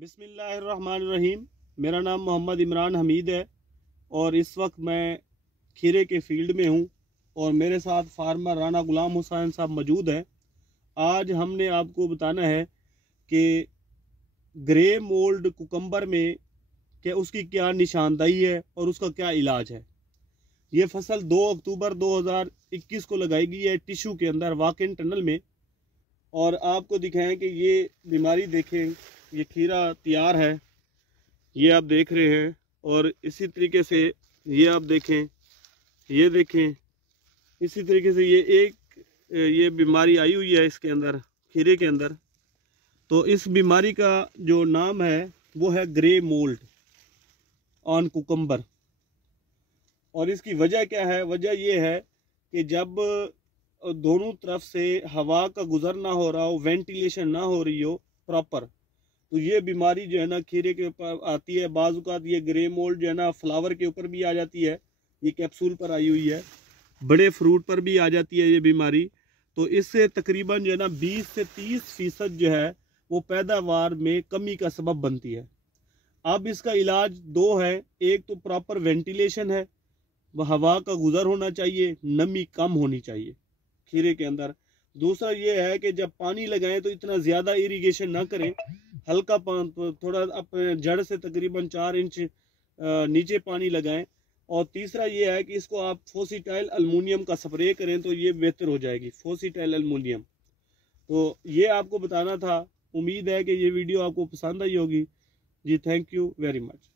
बिस्मिल्लाहिर्रहमानिर्रहीम। मेरा नाम मोहम्मद इमरान हमीद है और इस वक्त मैं खीरे के फील्ड में हूँ और मेरे साथ फार्मर राना गुलाम हुसैन साहब मौजूद हैं। आज हमने आपको बताना है कि ग्रे मोल्ड कुकम्बर में क्या उसकी क्या निशानदेही है और उसका क्या इलाज है। ये फसल 2 अक्टूबर 2021 को लगाई गई है टिश्यू के अंदर वाकिन टनल में। और आपको दिखाएं कि ये बीमारी देखें, ये खीरा तैयार है, ये आप देख रहे हैं। और इसी तरीके से ये आप देखें, ये देखें, इसी तरीके से ये बीमारी आई हुई है इसके अंदर, खीरे के अंदर। तो इस बीमारी का जो नाम है वो है ग्रे मोल्ड ऑन कुकम्बर। और इसकी वजह क्या है? वजह ये है कि जब दोनों तरफ से हवा का गुजर ना हो रहा हो, वेंटिलेशन ना हो रही हो प्रॉपर, तो ये बीमारी जो है ना खीरे के ऊपर आती है। बाज़ औक़ात ये ग्रे मोल्ड जो है ना फ्लावर के ऊपर भी आ जाती है, ये कैप्सूल पर आई हुई है, बड़े फ्रूट पर भी आ जाती है ये बीमारी। तो इससे तकरीबन जो है ना 20 से 30% जो है वो पैदावार में कमी का सबब बनती है। अब इसका इलाज दो है, एक तो प्रॉपर वेंटिलेशन है, वह हवा का गुजर होना चाहिए, नमी कम होनी चाहिए खीरे के अंदर। दूसरा ये है कि जब पानी लगाएं तो इतना ज़्यादा इरिगेशन ना करें, हल्का थोड़ा अपने जड़ से तकरीबन 4 इंच नीचे पानी लगाएं। और तीसरा ये है कि इसको आप फोसीटाइल अल्मुनियम का स्प्रे करें तो ये बेहतर हो जाएगी, फोसीटाइल अल्मुनियम। तो ये आपको बताना था। उम्मीद है कि ये वीडियो आपको पसंद आई होगी जी। Thank you very much.